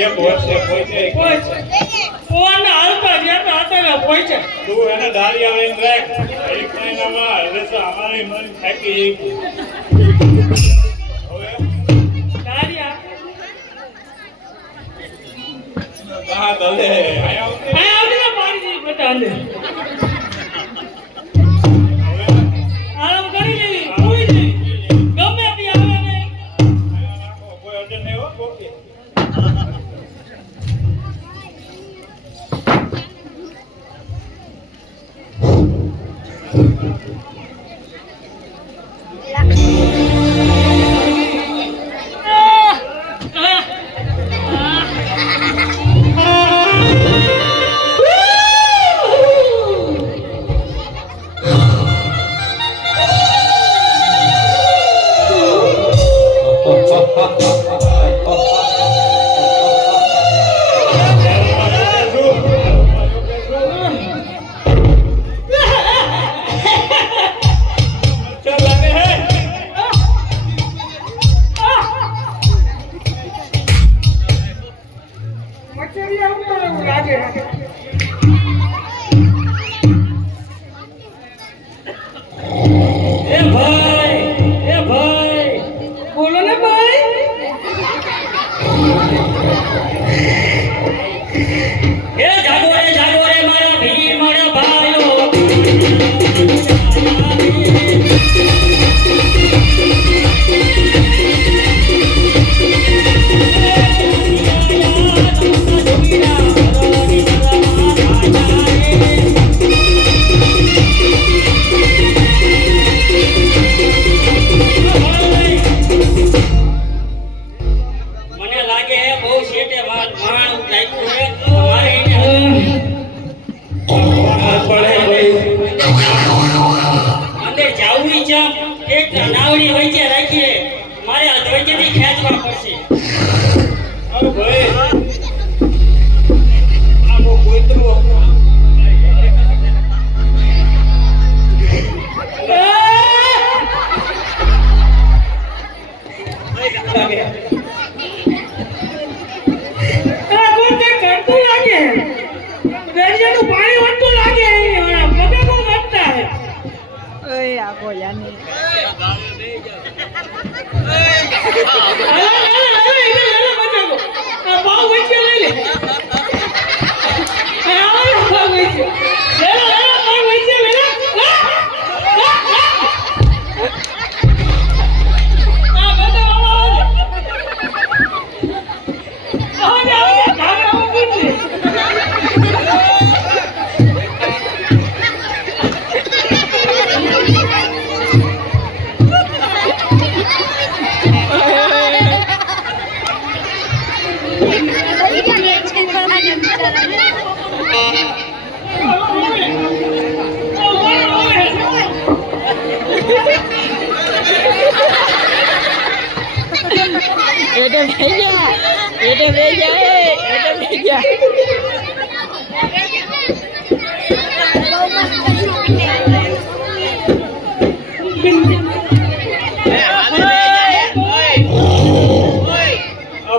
એક વર્ષે પહોંચે કોણ હાલતા જ્યાં અત્યારે પહોંચે તું એને દાળી આવીને રાખ એક મહિનામાં હવે તો અમારી મન થાકી હવે દાડિયા હા દલે આયા ને પાડી દી બતા લે આરામ કરી લેવી કોઈ નહીં ગમે તે આવે ને કોઈ અડે નહીં હો કોકે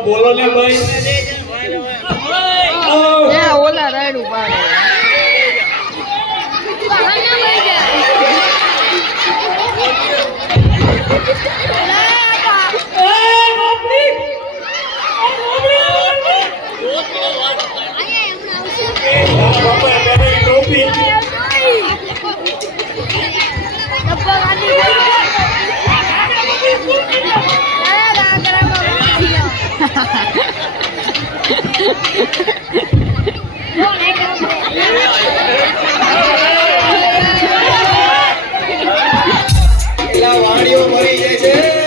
બોલો ને ભાઈ ઓલા રાઈડ ઉપાડે વાડીઓ મરી જાય છે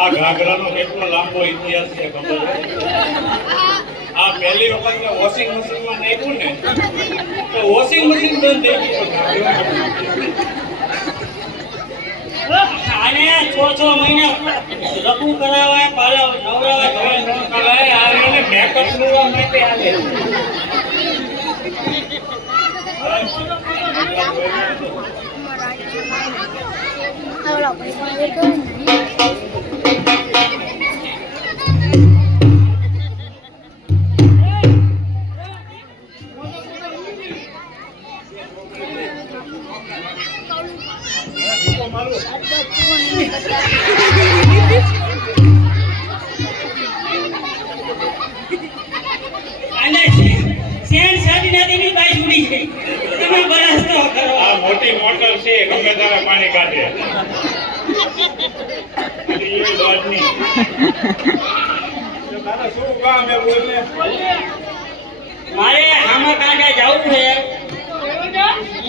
આ ઘાઘરાનો કેટલો લાંબો ઇતિહાસ છે ખબર છે? આ પહેલી વખત મેં વોશિંગ મશીનમાં નાખ્યું ને તો વોશિંગ મશીન બંધ થઈ ગયું. આને 6 મહિના રખું કરાવાય, પાલા નવરાવાય, હવે ન કરાય. આ એને મેકઅપ લેવા માટે આવે. આને શેણ સાડી નાદીની બાઈ ઉડી ગઈ. તમે બરાસ્તો કરો. આ મોટી મોટર છે, ગમે ત્યારે પાણી કાઢે. અને એ વાતની. તો તારે શું કામ એ બોલ ને? મારે આમાં કાંઠે જવું છે.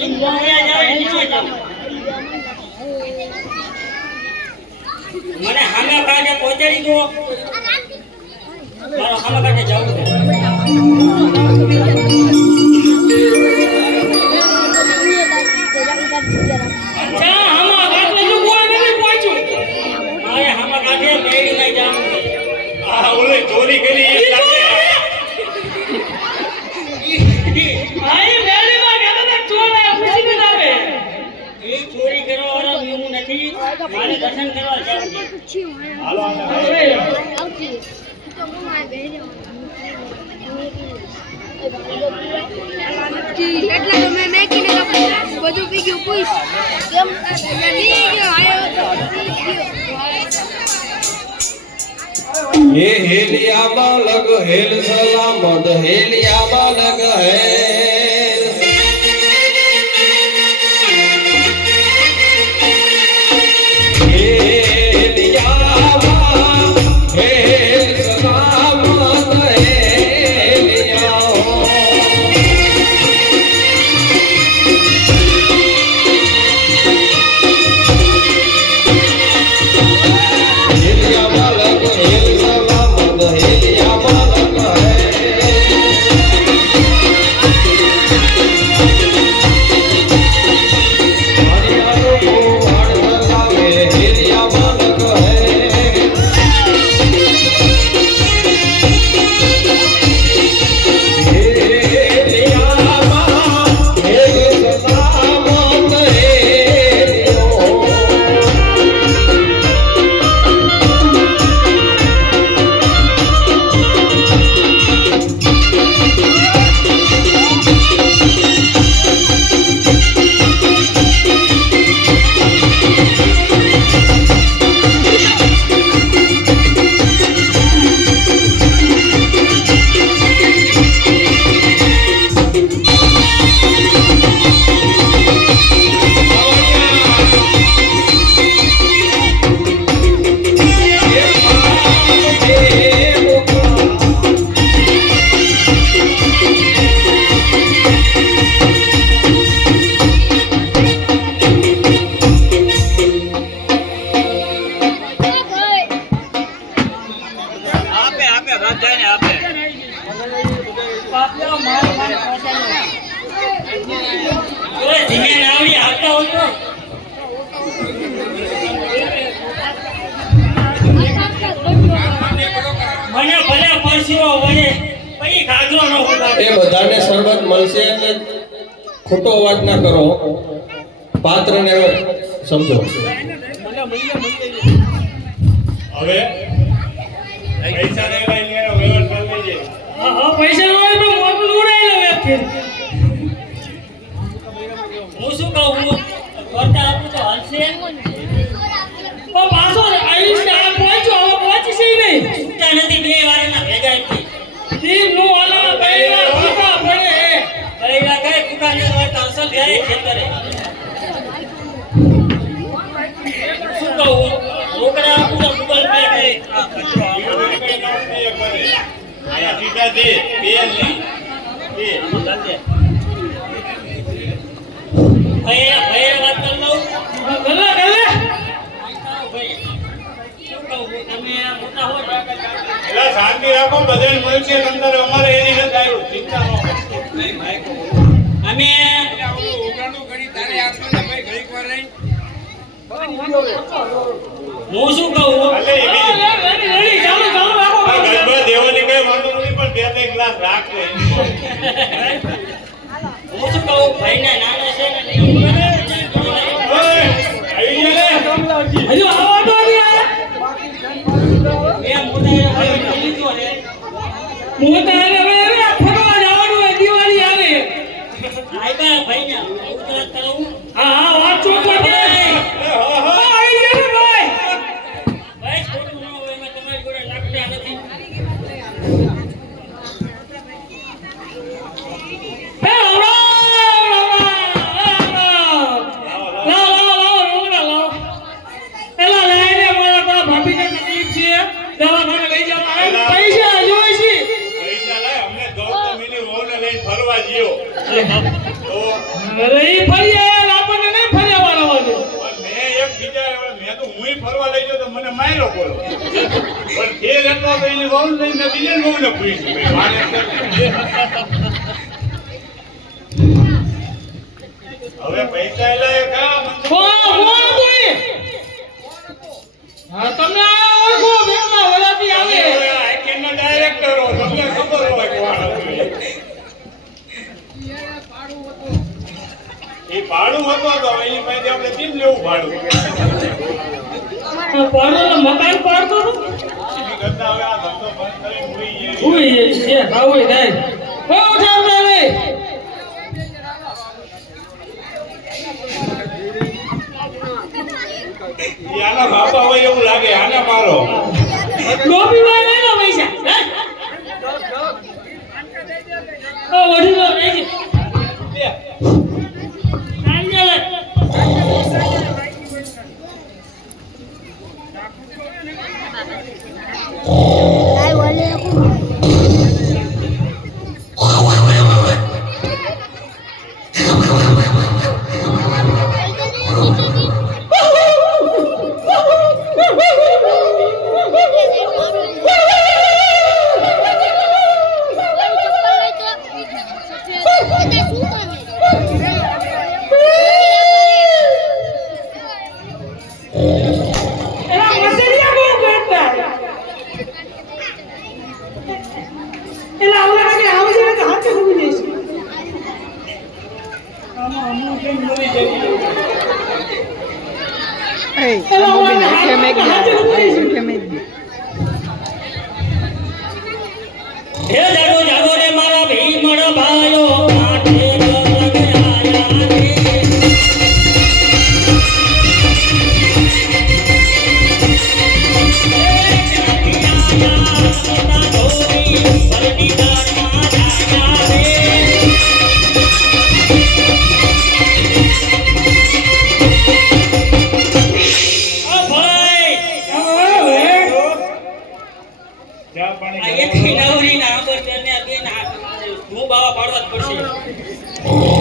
ઈ મોંઘ્યા જાવ નીચે જાવ. મને આમાં કાંઠે પહોંચાડી દો. મારો આમાં કાંઠે જવું છે. અચ્છા, આમાં વાત બધું કોઈ નથી પહોંચ્યું. મારે આમાં કાંઠે મેળી નહીં જવું છે. આ ઓલે ચોરી કરી એ લાગે. આઈ મેળીમાં ગયા તો ચોર આ પૂછી ન આવે. એ ચોરી કરવા વાળો હું નથી. મારે દર્શન કરવા જવું છે. હાલો આને એટલે તો મેં મેકીને બધું પી ગયું પૂછ કેમ પી ગયો આયો તો પી ગયો ये हेलिया बालक हेल सलामत हेलिया बालक है એ બધાને શરબત મળશે એટલે ખોટો અવાજ ના કરો પાત્રને સમજો હવે પૈસા લેવા એનો વ્યવહાર કરી દેજે. હા પૈસા ન હોય તો મોટું ઉડાઈ લો એક હું શું કહું કરતા આપું તો હાલશે પણ પાછો આવીશ ને આ પહોંચ્યો હવે પહોંચી છે નહીં છૂટા નથી બે વારના ભેગા થઈ ટીમ નો વાલા પૈડા ફૂટા પડે પૈડા કઈ ફૂટા ને હોય તો અસલ જાય ખેતરે શું કહું રોકડા આપું તો ગૂગલ પે કરે આ કચરો આયા સીધા દે બે નહીં બે ચાલજે ભૈયા વાત કર લઉં ગલ્લા ભાઈ શું કહું તમે મોટા હો ને. એટલે શાંતિ રાખો, બધાને મળશે અંદર. અમારે એની નથી આવ્યું, ચિંતા ન કરો. અમે હું શું કહું અલે એવી રેડી ચાલો ચાલો રાખો આ ગરબા દેવાની કઈ વાંધો નથી, પણ બે ત્રણ ગ્લાસ રાખજો. હું શું કહું ભાઈને નાના છે ને ઓય, આવી જા લે. હજુ આવતો નથી આ એ મોટા ભાઈ લીધો રે મોટા હવે ફરવા જવાનું હોય દિવાળી આવે આયબા ભાઈને ઉતરત કરું હા હા વાત ચોખા ભાઈ આવી ગયા ભાઈ ભાઈ છોટું ન હોય મેં તમારી જોડે લાકડા નથી પૈસા લાય, અમને ગૌતમીની વહુને લઈને ફરવા જ્યો. તો પણ મેં એક બીજા મેં તો હુંય ફરવા લઈ ગયો તો મને માર્યો બોલો. પણ ફેર એટલો તો એની વહુને લઈને મેં બીજાની વહુને પૂછ્યું. ભાઈ, મારે હવે પૈસા લાય કા તમને ઓળખો બેના વલાથી આવે આઈટીનો ડાયરેક્ટર હો, તમને ખબર હોય કોણ હતું એ. એ ભાડું હતો તો એની પાસે આપણે કેમ લેવું ભાડું? પાડો મકાન પાડતો એની કરતા હવે આ ધંધો બંધ કરી મૂકી ઉઈ છે ભાવ થાય હો જાવ રે આના બાપા હોય એવું લાગે, આને મારો. લોબી માં લઈ લો પૈસા ઓ વડી લો રેજી લે. આંજલે આય વાલે એલા મસલિયા બહુ કરતા એલા આવલા કે આવજે કે હાથે ઉભી જઈશ Hey, I'm moving. I can't make that. Hey, you can make it. હે જાગો જાગો રે મારા ભીમડો ભાઈઓ કાઠે લગે આયા રે ચા પાણી આ એક નવરી ના આંબર તને બે ના હું બાવા પાડવા જ પડશે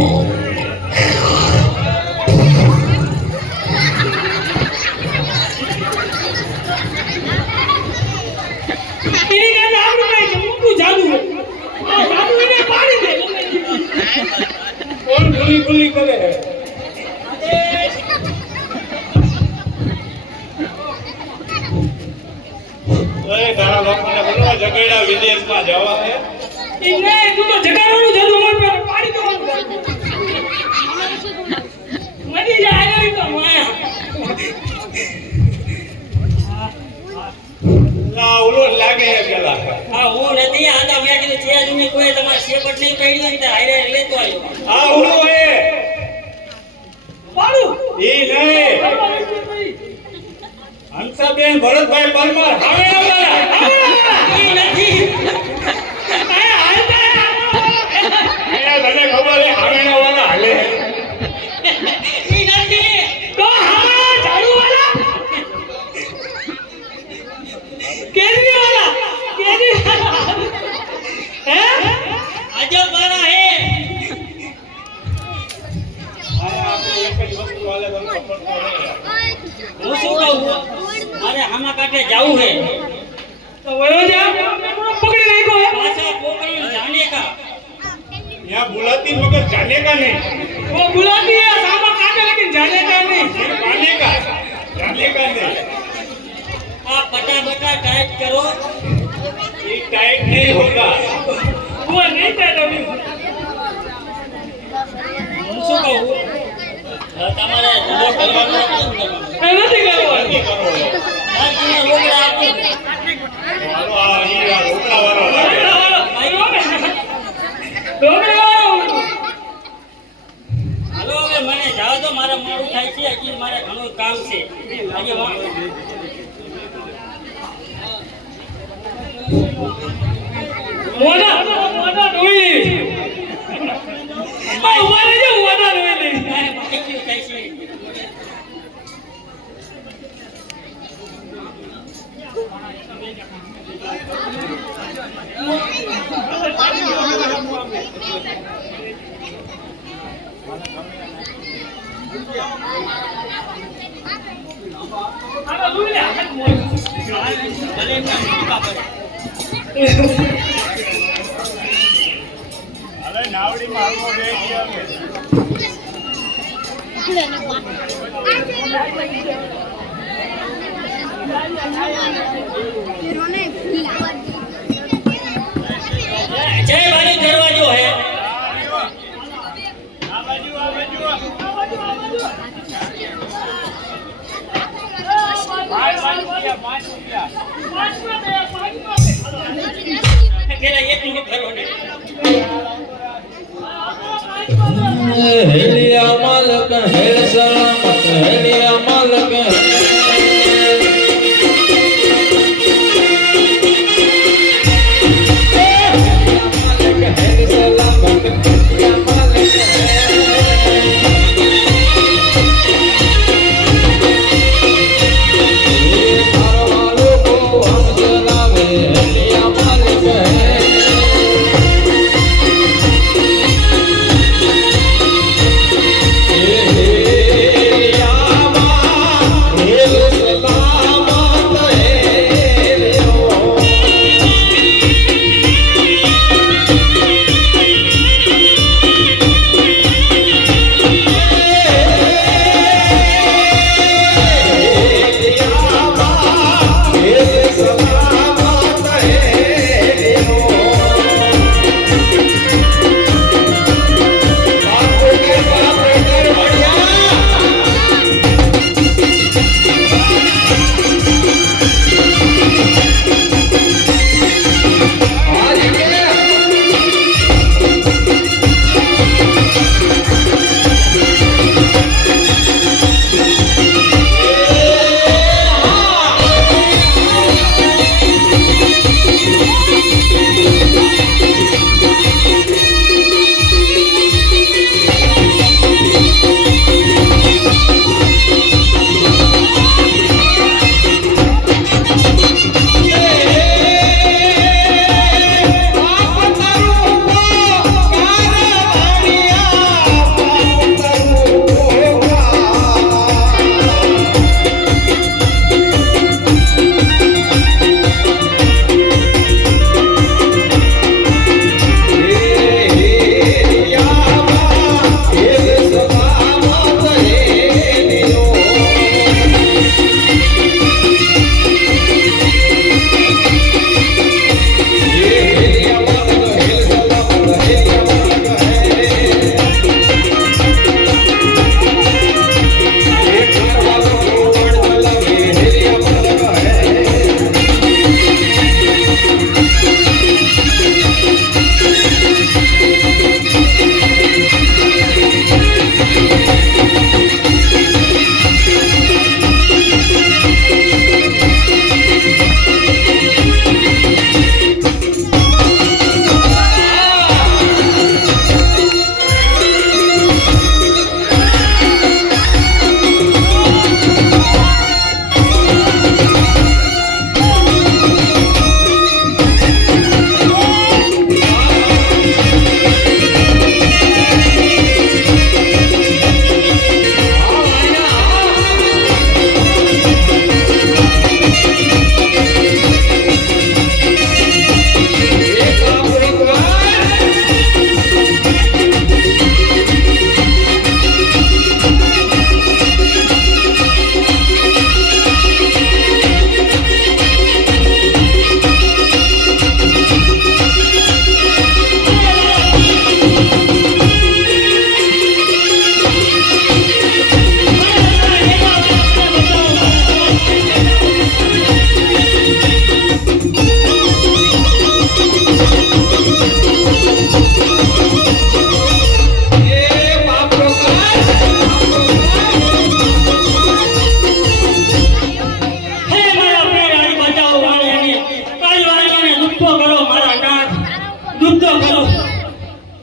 એની કાને આપણું કઈ મોટું જાદુ આ જાદુ એને પાડી દે કોણ ગુલી ગુલી કરે? અરે તારા બાપાને બોલવા ઝઘડા વિદેશમાં જવા હે. ઇને તું તો જગાડવાનું જાદુ માર પર પાડી દો મરી જાય રે તો માયા ના ઓલો જ લાગે હે પેલા. હા હું નથી આતા મેં કીધું છે જ નહીં કોઈ તમારે શેપટ નહીં પડી હોય તો હારે લેતો આવ્યો આ ઓલો હે પાડું ઈ નહીં, હંસાબેન ભરતભાઈ પરમાર હવે આવવાના. ઈ નથી આયા હાલતા અહીંયા તને ખબર હે હાવેણા વાળા હાલે હે. ઈ નથી તો હા ઝાડુ વાળા કેરી વાળા હે આજે મારા હે આ આપણે એક જ વસ્તુ હાલે તમને ખબર તો હે. હું શું કહું મારે આમાં કાંઠે જાવું છે તો વયો જા પકડી નાખ્યો હે પાછા પોકરણ જાને કા यहाँ बुलाती मगर जाने का नहीं वो बुलाती है सामा काटे लेकिन जाने का नहीं सिर्फ आने का जाने का नहीं आप बटा टाइट करो ये टाइट नहीं होगा वो नहीं था अभी હું શું કહું તમારે ધંધો કરવાનો નથી કરવાનો. એ નથી કરવાનું नहीं करो આ તમને રોકડા આપું हालो आ ये रोकड़ा वाला लागे હાલો હવે મને જાવ તો મારે મોડું થાય છે હજી મારે ઘણું કામ છે આજે મોના ડોઈ ઉભા રહેજો મોના ડોઈ થાય છે આના લૂઈ લે હાથ મોય ભલે એમને ટીપા પડે अरे नावड़ी मारो रे किया જય વાલી દરવાજો હે પેલા એક મિનિટ ભરો ને હેલિયા માલક હેલ સલામત હેલિયા માલક હેલ સલામત હેલિયા માલક મારવા લોકો આમ ચલાવે હેલિયા માલક હે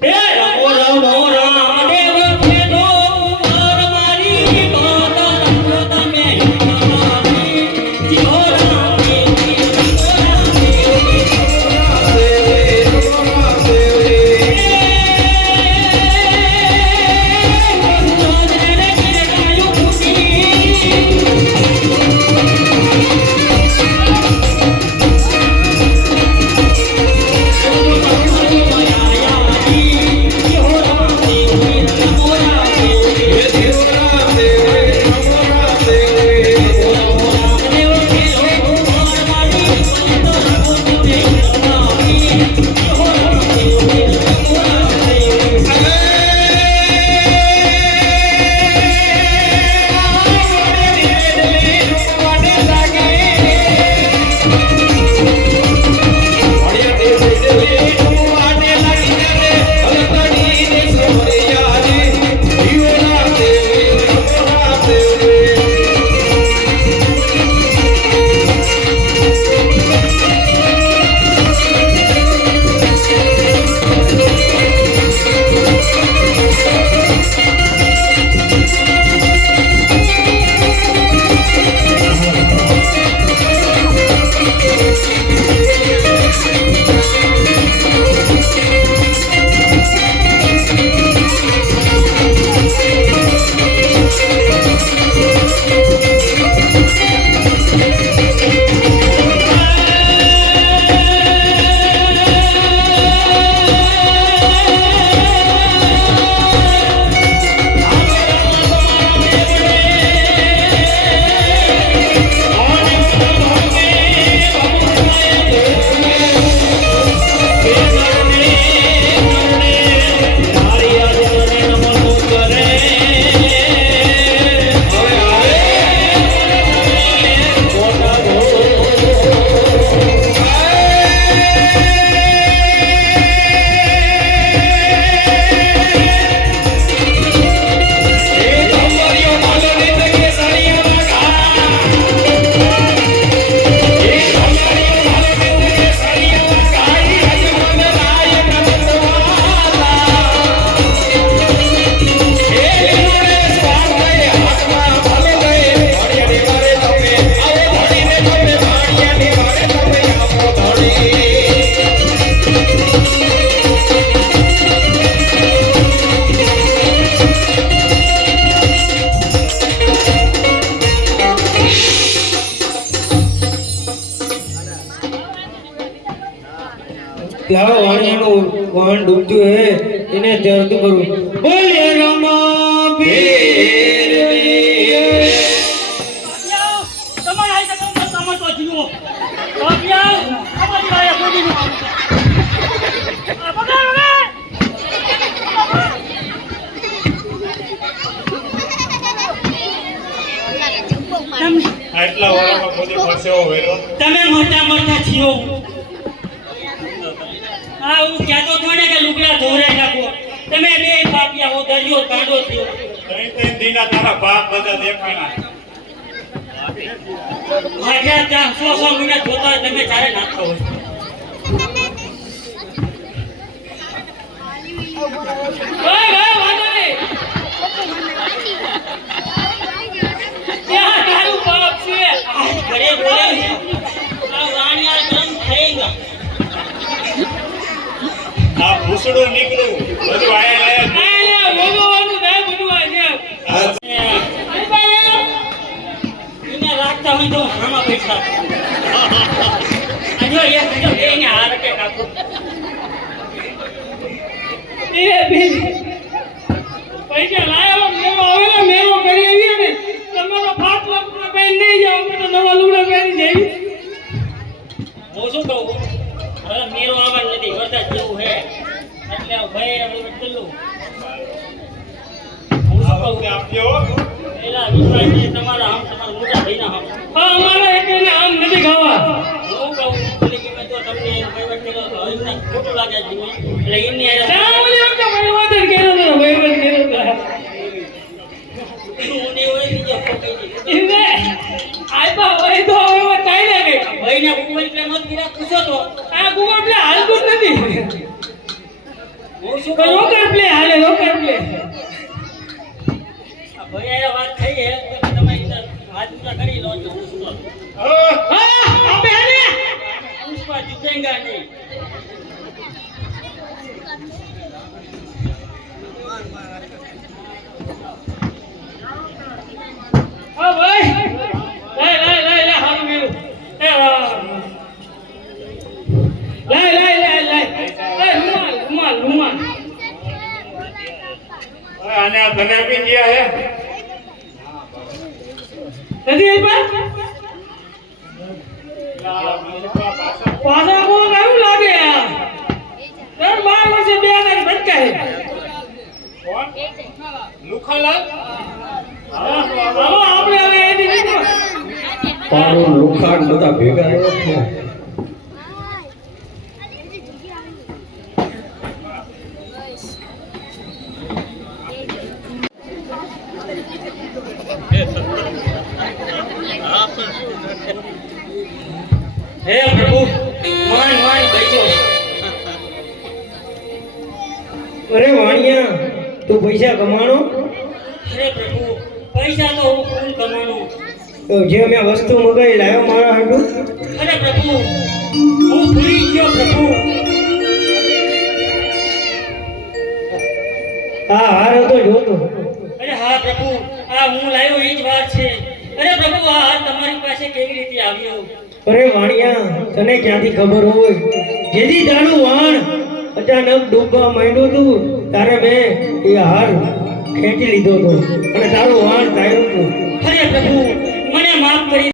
હે રમો રમો રામદેવ ખેલો ઓર મારી માતા રમો તમે મારી જીઓ રામદેવ લાવો વાણિયાનું વાહન ડૂબતું હે એને તરતું કરું બોલે રમા પીર તમારે આઈ શકો તમે તો જીવો બાપિયા અમારી આયા બોડી નું આ પકડ આટલા વાળામાં બધે પરસેવો વેરો તમે મોટા મોટા જીવો હા હું કહેતો હતો ને કે લુગડા ધોરાઈ નાખો તમે બે બાપિયા હો દરિયો કાઢો થયો ત્રણ દીના તારા બાપ બધા દેખાણા મારા ત્યાં 100 મહિના જોતા હોય તમે ચારે નાખતા હોય ઓય વાંધો નહીં ત્યાં તારું બાપ છે આ ઘરે બોલે આ વાણિયા ગરમ થયેગા આ ભૂસડું નીકળું બધું આયા આ ભગવાનનું દે બધું આ છે એને રાખતા હોય તો આમાં પૈસા આજો એને હાર કે કાપો એ બેન પૈસા લાયો મેરો આવે ને મેરો કરી આવી ને તમારો 5 લાખ રૂપિયા બેન નહીં જાવ તો નવા લુગડા પહેરી જઈ હું શું કહું હવે મેરો આવવાનું નથી વરસાદ જેવું હે એટલે ભાઈ હવે ચલું હું શું કહું આપ્યો પેલા વિશ્વાસ છે તમારા આમ તમારા મોટા ભાઈના આમ હા અમારે એકને આમ નથી ખાવા હું કહું એટલે કે મેં તો તમને વહીવટ કર્યો તો એમને ખોટું લાગે છે એટલે એમની હારે સાવલી એમ તો વહીવટ જ કર્યો તો વહીવટ કર્યો તો હું ને હોય બીજો ખોટી એને આયપા હોય તો હવે ચાલ્યા ગઈ ભાઈને ગૂગલ પે મત ગીરા પૂછો તો આ ગૂગલ પે હાલતું જ નથી હું શું તો કહું રોકડ પ્લે હાલે રોકડ પ્લે આ ભાઈ આ વાત થઈ હે તો તમે હાથ ઊંચા કરી લો તો હું શું કરું હા આપે હાલે પુષ્પા ઝુકેંગા નહીં હા ભાઈ લે હારું મેરું એ લે રૂમાલ હવે આને આ ધને આપી ગયા હે નથી આપ્યા પાછા કોણ આવ્યું લાગે યાર 12 વર્ષે બે આના ભટકાય કોણ લુખાલાલ હાલો આપણે હવે એની નીકળો પાડું લુખાડ બધા ભેગા રહ્યા છે. હે પ્રભુ માન બેઠો અરે વાણિયા તું પૈસા કમાણો હે પ્રભુ પૈસા તો હું ખૂબ કમાણું તો જે મેં વસ્તુ મગાઈ લાવ્યો મારા હાટુ અરે પ્રભુ હું ભૂલી ગયો પ્રભુ હા હાર હતો જોતો અરે હા પ્રભુ આ હું લાવ્યો એ જ વાત છે અરે પ્રભુ આ હાર તમારી પાસે કેવી રીતે આવ્યો અરે વાણિયા તને ક્યાંથી ખબર હોય જેથી તારું વાણ અચાનક ડૂબવા માંડ્યું તું તારે મેં એ હાર ખેંચી લીધો હતો અને તારું વાણ કાઢ્યું હતું અરે પ્રભુ મને માફ કરી